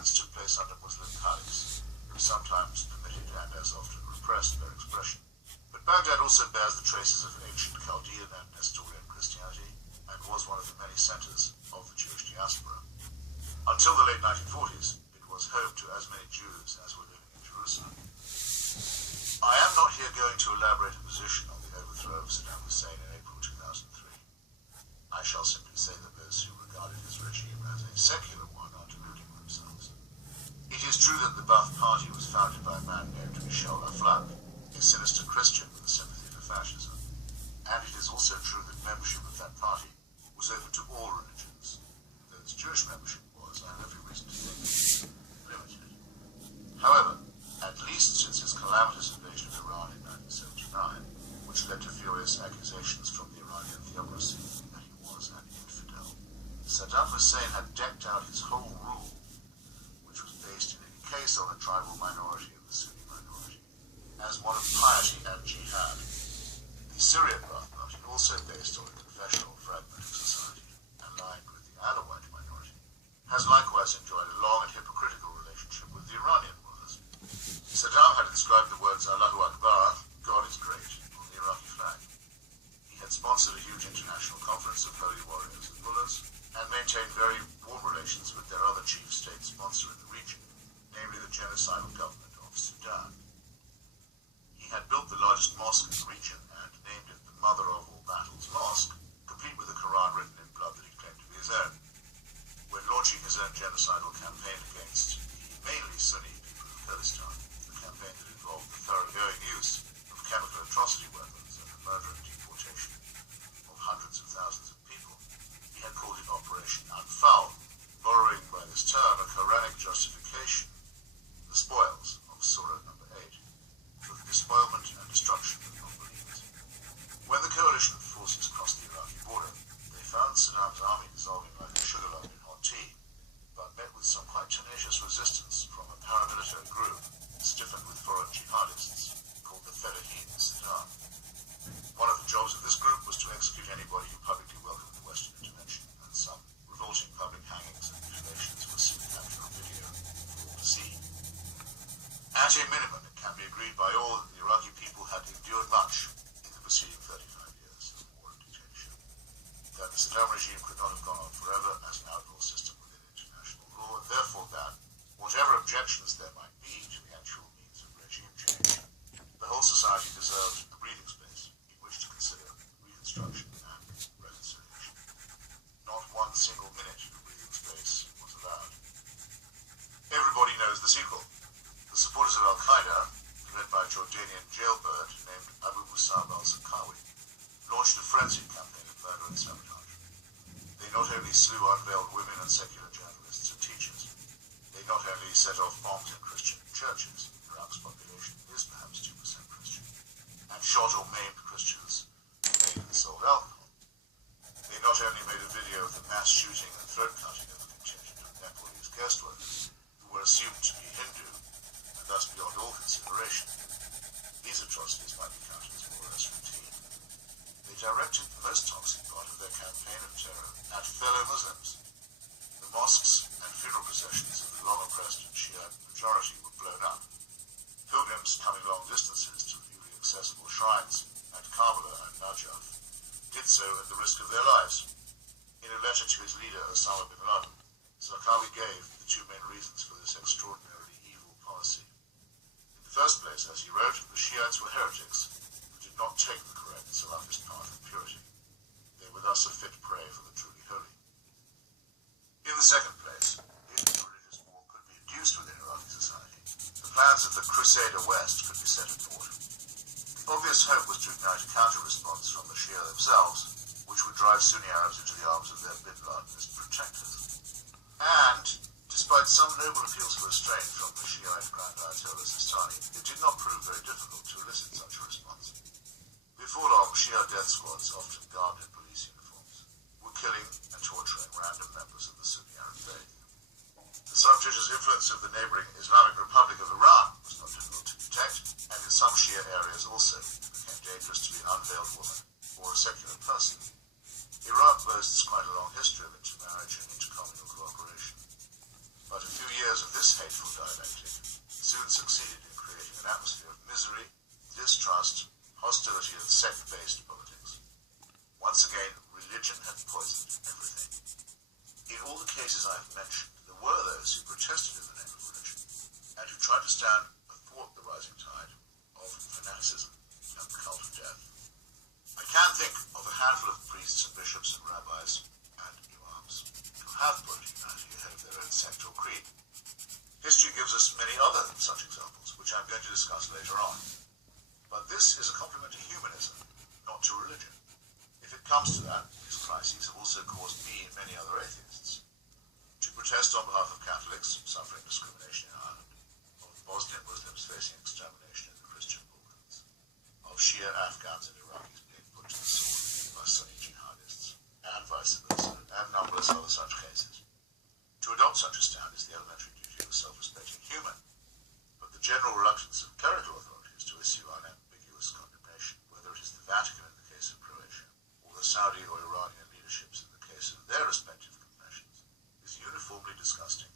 movements took place under Muslim caliphs, who sometimes permitted and as often repressed their expression. But Baghdad also bears the traces of ancient Chaldean and Nestorian Christianity, and was one of the many centers of the Jewish diaspora. Until the late 1940s, it was home to as many Jews as were living in Jerusalem. I am not here going to elaborate a position on the overthrow of Saddam Hussein in April 2003. I shall simply say that those who regarded his regime as a secular one are deluding themselves. It is true that the Ba'ath Party was founded by a man named Michel Aflaq, a sinister Christian with a sympathy for fascism, and it is also true that membership of that party was open to all religions, though its Jewish membership was, I have every reason to think, limited. However, at least since his calamitous invasion of Iran in 1979, which led to furious accusations from the Iranian theocracy that he was an infidel, Saddam Hussein had decked out his whole rule, which was based in any case on the tribal minority of the Sunni minority, as one of piety and jihad. The Syrian Ba'ath Party, also based on a confessional fragmented society and lined with the Alawite minority, has likewise enjoyed a long and hypocritical relationship with the Iranian rulers. Saddam had inscribed the words Allahu Akbar, God is great, on the Iraqi flag. He had sponsored a huge international conference of holy warriors and mullahs, and maintained very warm relations with their other chief state sponsor in the region, namely the genocidal government of Sudan. He had built the largest mosque in the region and named it the Mother of All Battles Mosque, complete with a Quran written in blood that he claimed to be his own. When launching his own genocidal campaign against the mainly Sunni people of Kurdistan, the campaign that involved the thoroughgoing use of chemical atrocity weapons and the murder and deportation of hundreds of thousands of people, he had called it Operation Anfal, borrowing by this term a Quranic justification, the spoils of Surah number 8, for the despoilment and destruction of non-believers. When the coalition forces crossed the Iraqi border, they found Saddam's army dissolving like a sugar lump in hot tea, but met with some quite tenacious resistance from a paramilitary group stiffened with foreign jihadists called the Fedayeen Saddam. One of the jobs of this group was to execute anybody who publicly welcomed the Western intervention, and some revolting public hangings and mutilations were soon captured on video for all to see. At a minimum, it can be agreed by all that the Iraqi people had endured much in the preceding 35 years of war and dictatorship, that the Saddam regime could not have gone on forever as an outlaw system within international law, and therefore that, whatever objections there might be to the actual means of regime change, the whole society deserved a breathing space in which to consider reconstruction and reconciliation. Not one single minute of breathing space was allowed. Everybody knows the sequel. The supporters of Al-Qaeda, led by a Jordanian jailbird named Abu Musab al-Zarqawi, launched a frenzied campaign of murder and sabotage. They not only slew unveiled women and secular journalists and teachers, they not only set off bombs in Christian churches, Iraq's population is perhaps 2% Christian, and shot or maimed Christians who made and sold alcohol. They not only made a video of the mass shooting and throat cutting of a contingent of Nepalese guest workers who were assumed to be Hindu, and thus beyond all consideration. These atrocities might be counted as more or less routine. They directed the most toxic part of their campaign of terror at fellow Muslims. The mosques and funeral processions of the long-oppressed Shiite majority were blown up. Pilgrims coming long distances to the newly accessible shrines at Karbala and Najaf did so at the risk of their lives. In a letter to his leader, Osama bin Laden, Zarqawi gave the two main reasons for this extraordinarily evil policy. In the first place, as he wrote, the Shiites were heretics who did not take the correct Salafist path of purity. They were thus a fit prey for the truly holy. In the second place, if a religious war could be induced within Iraqi society, the plans of the Crusader West could be set abort. The obvious hope was to ignite a counter-response from the Shia themselves, which would drive Sunni Arabs into the arms of their bin Ladenist protectors. And, despite some noble appeals for restraint from the Shiite Grand Ayatollah Sistani, it did not prove very difficult to elicit such a response. Before long, Shia death squads, often garbed in police uniforms, were killing and torturing random members of the Sunni Arab faith. The subjugous influence of the neighboring Islamic Republic of Iran was not difficult to detect, and in some Shia areas also it became dangerous to be an unveiled woman or a secular person. Iraq boasts quite a long history of intermarriage and intercommunal cooperation. But a few years of History gives us many other such examples, which I'm going to discuss later on. But this is a compliment to humanism, not to religion. If it comes to that, these crises have also caused me and many other atheists to protest on behalf of Catholics suffering discrimination in Ireland, of Bosnian Muslims facing extermination in the Christian Balkans, of Shia Afghans and Iraqis being put to the sword by Sunni jihadists, and vice versa, and numberless other such cases. To adopt such a stand is the elementary duty of a self-respecting human, but the general reluctance of clerical authorities to issue unambiguous condemnation, whether it is the Vatican in the case of Croatia, or the Saudi or Iranian leaderships in the case of their respective confessions, is uniformly disgusting,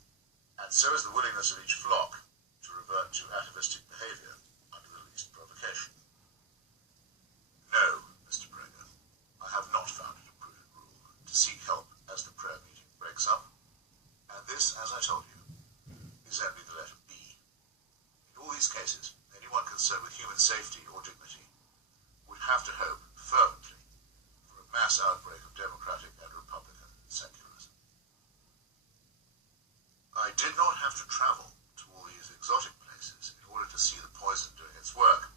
and so is the willingness of each flock to revert to atavistic behaviour under the least provocation. No, Mr. Breger, I have not found it a prudent rule to seek help as the prayer meeting breaks up, and this, as I told you, is only the letter B. In all these cases, anyone concerned with human safety or dignity would have to hope fervently for a mass outbreak of democratic and republican secularism. I did not have to travel to all these exotic places in order to see the poison doing its work.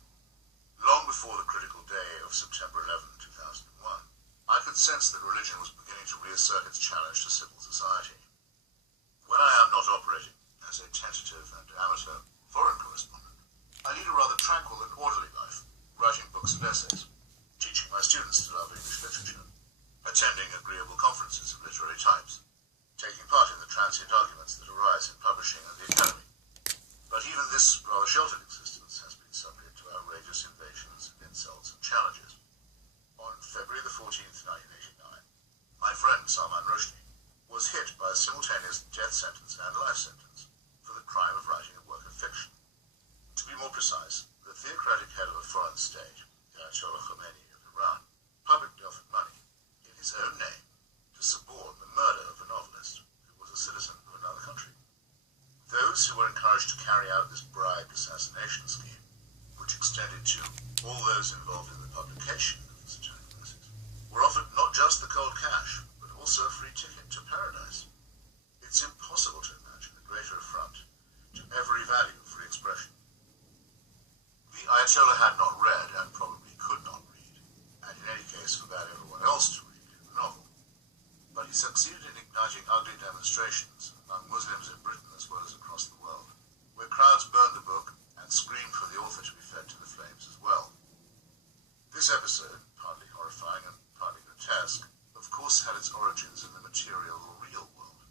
Long before the critical day of September 11, 2001, I could sense that religion was beginning to reassert its challenge to civil society. When I am not operating as a tentative and amateur foreign correspondent, I lead a rather tranquil and orderly life, writing books and essays, teaching my students to love English literature, attending agreeable conferences of literary types, taking part in the transient arguments that arise in publishing and the academy. But even this rather sheltered existence has been subject to outrageous invasions, insults and challenges. On February the 14th, 1989, my friend Salman Rushdie was hit by a simultaneous death sentence and life sentence for the crime of writing a work of fiction. To be more precise, the theocratic head of a foreign state, the Ayatollah Khomeini of Iran, publicly offered money in his own name to suborn the murder of a novelist who was a citizen of another country. Those who were encouraged to carry out this bribed assassination scheme, which extended to all those involved in the publication of the satanic verses, were offered not just the cold cash, but also a free ticket to paradise. It's impossible to imagine a greater affront to every value of free expression. The Ayatollah had not read, and probably could not read, and in any case forbade everyone else to read, the novel. But he succeeded in igniting ugly demonstrations among Muslims in Britain as well as across the world, where crowds burned the book and screamed for the author to be fed to the flames as well. This episode, partly horrifying and partly grotesque, of course had its origins in the material or real world.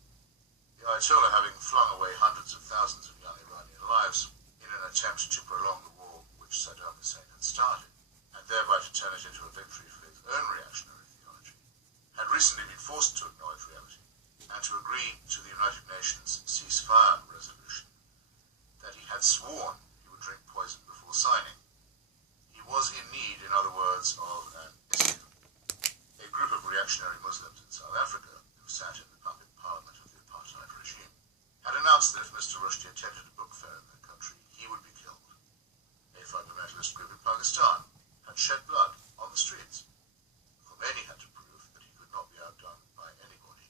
The Ayatollah having flung away hundreds of thousands of young Iranian lives in an attempt to prolong the war which Saddam Hussein had started, and thereby to turn it into a victory for his own reactionary theology, had recently been forced to acknowledge reality and to agree to the United Nations ceasefire resolution that he had sworn he would drink poison before signing. He was in need, in other words, of an issue. A group of reactionary Muslims in South Africa, who sat in the puppet parliament of the apartheid regime, had announced that if Mr. Rushdie attended a book fair in their country, he would be killed. A fundamentalist group in Pakistan had shed blood on the streets. Khomeini had to prove that he could not be outdone by anybody.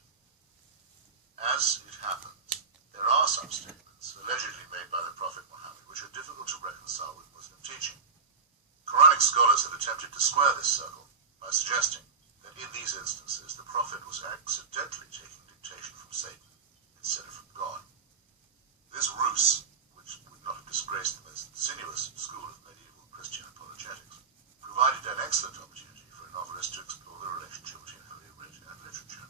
As it happens, there are some statements allegedly made by the Prophet Muhammad which are difficult to reconcile with Muslim teaching. Quranic scholars have attempted to square this circle by suggesting that in these instances the Prophet was accidentally taking dictation from Satan instead of from God. This ruse, which would not have disgraced the most sinuous school of medieval Christian apologetics, provided an excellent opportunity for a novelist to explore the relationship between Holy Writ and literature.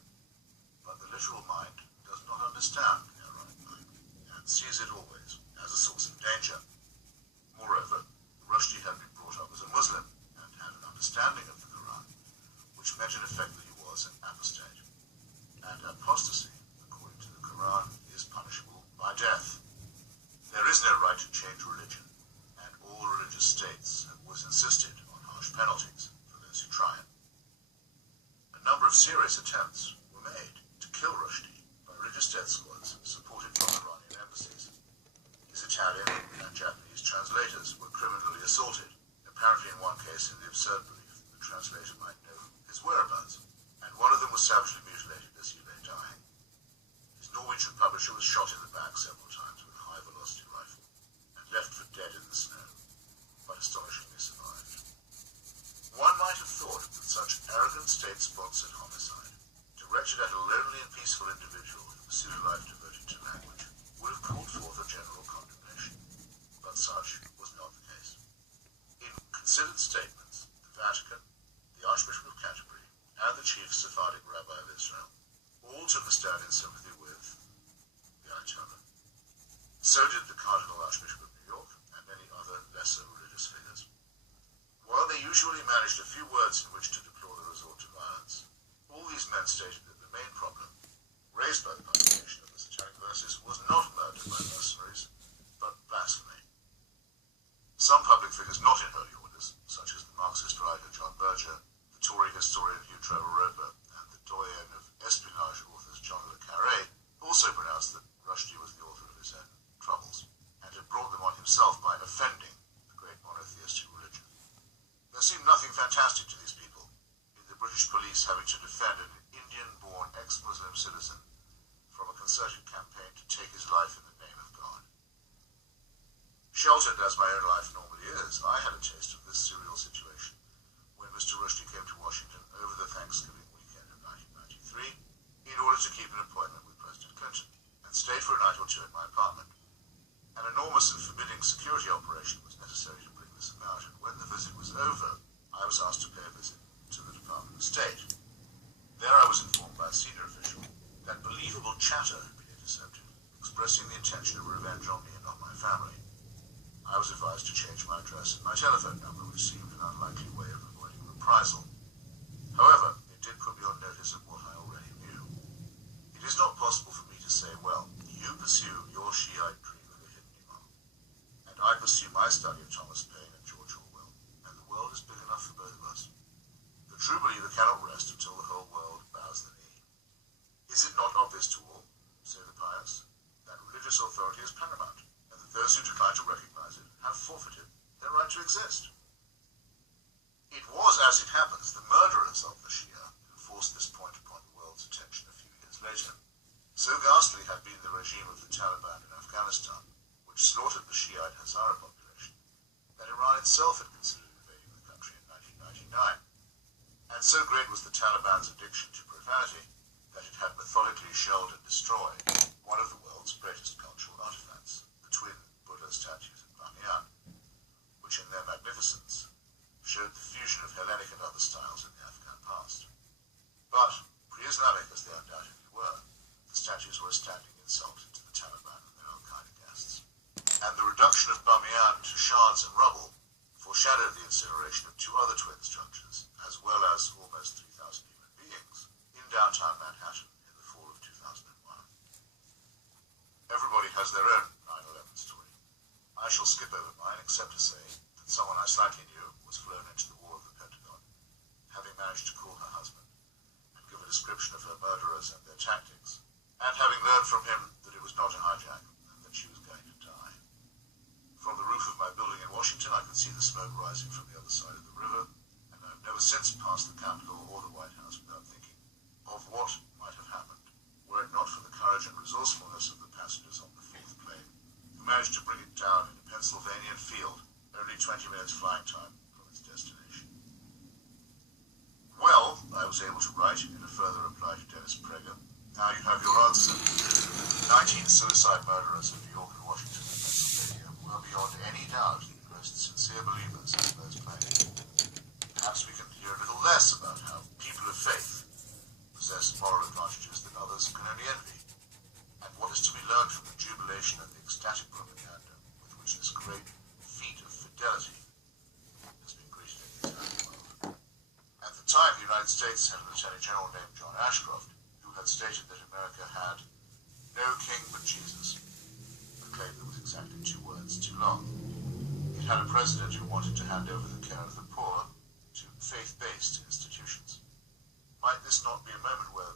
But the literal mind does not understand the Quranic mind, and sees it always as a source of danger. Moreover, Rushdie had been brought up as a Muslim, and had an understanding of the Quran, which meant in effect that he was an apostate. And apostasy, according to the Quran, is punishable by death. There is no right to change religion, and all religious states have always insisted on harsh penalties for those who try it. A number of serious attempts were made to kill Rushdie by religious death squads supported from Iranian embassies. His Italian and Japanese translators were criminally assaulted, apparently in one case in the absurd belief that the translator might know his whereabouts, and one of them was savagely mutilated as he lay dying. His Norwegian publisher was shot in the back several times with a high-velocity rifle and left for dead in the snow, but astonishingly survived. One might have thought that such arrogant state-sponsored homicide, directed at a lonely and peaceful individual who pursued a life devoted to language, would have called forth a general condemnation, but such was not the case. In considered statements, the Vatican, the Archbishop of Canterbury, and the chief Sephardic rabbi of Israel all took a stand in sympathy with the Ayatollah. So did the Cardinal Archbishop of New York and many other lesser religious figures. While they usually managed a few words in which to deplore the resort to violence, all these men stated that the main problem raised by the publication of the Satanic Verses was not murder by mercenaries, but blasphemy. Some public figures not in holy orders, such as the Marxist writer John Berger, the Tory historian Hugh Trevor Roper, and the doyen of espionage authors John le Carré, also pronounced that Rushdie was the author of his own troubles, and had brought them on himself by offending the great monotheistic religion. There seemed nothing fantastic to these people in the British police having to defend an Indian-born ex-Muslim citizen from a concerted campaign to take his life in the name of God. Sheltered as my own life normally is, I had a taste of this surreal situation when Mr. Rushdie came to Washington over the Thanksgiving weekend of 1993 in order to keep an appointment with President Clinton, and stayed for a night or two in my apartment. An enormous and forbidding security operation was necessary to bring this about, and when the visit was over, I was asked to pay a visit to the Department of State. There I was informed by a senior official that believable chatter had been intercepted, expressing the intention of revenge on me and on my family. I was advised to change my address and my telephone number, which seemed an unlikely way of avoiding reprisal. However, it did put me on notice of what I already knew. It is not possible for me to say, well, you pursue your Shiite dream of a hidden imam, and I pursue my study of Thomas Paine and George Orwell, and the world is big enough for both of us. The true believer cannot rest until the whole world bows the knee. Is it not obvious to all, say the pious, that religious authority is paramount, and that those who decline to recognize it have forfeited their right to exist? It was, as it happens, the murderers of the Shia who forced this point upon the world's attention a few years later. So ghastly had been the regime of the Taliban in Afghanistan, which slaughtered the Shiite Hazara population, that Iran itself had considered invading the country in 1999. And so great was the Taliban's addiction to profanity that it had methodically shelled and destroyed one of the world's greatest cultural artifacts, the twin Buddha statues at Bamiyan, which in their magnificence showed the fusion of Hellenic and other styles in the Afghan past. But, pre-Islamic as they undoubtedly were, the statues were a standing insult to the Taliban and their Al-Qaeda guests. And the reduction of Bamiyan to shards and rubble foreshadowed the incineration of two other twin structures, as well as almost 3,000 human beings, in downtown Manhattan in the fall of 2001. Everybody has their own 9/11 story. I shall skip over mine, except to say that someone I slightly knew was flown into the wall of the Pentagon, having managed to call her husband and give a description of her murderers and their tactics, and having learned from him that it was not a hijack and that she was going to die. From the roof of my building in Washington, I could see the smoke rising from the other side of the river, and I've never since passed the Capitol or the White House without thinking of what might have happened were it not for the courage and resourcefulness of the passengers on the fourth plane, who managed to bring it down in a Pennsylvania field, only 20 minutes flying time from its destination. Well, I was able to write in a further reply to Dennis Prager, now you have your answer. 19 suicide murderers in New York and Washington and Pennsylvania were beyond any doubt the most sincere believers in those claims. Perhaps we can hear a little less about how people of faith possess moral advantages that others can only envy, and what is to be learned from the jubilation and the ecstatic propaganda with which this great feat of fidelity has been greeted in the entire world. At the time, the United States had an Attorney General named John Ashcroft, who had stated that America had no king but Jesus, a claim that was exactly 2 words too long. It had a president who wanted to hand over the care of the poor to faith-based institutions. Might this not be a moment where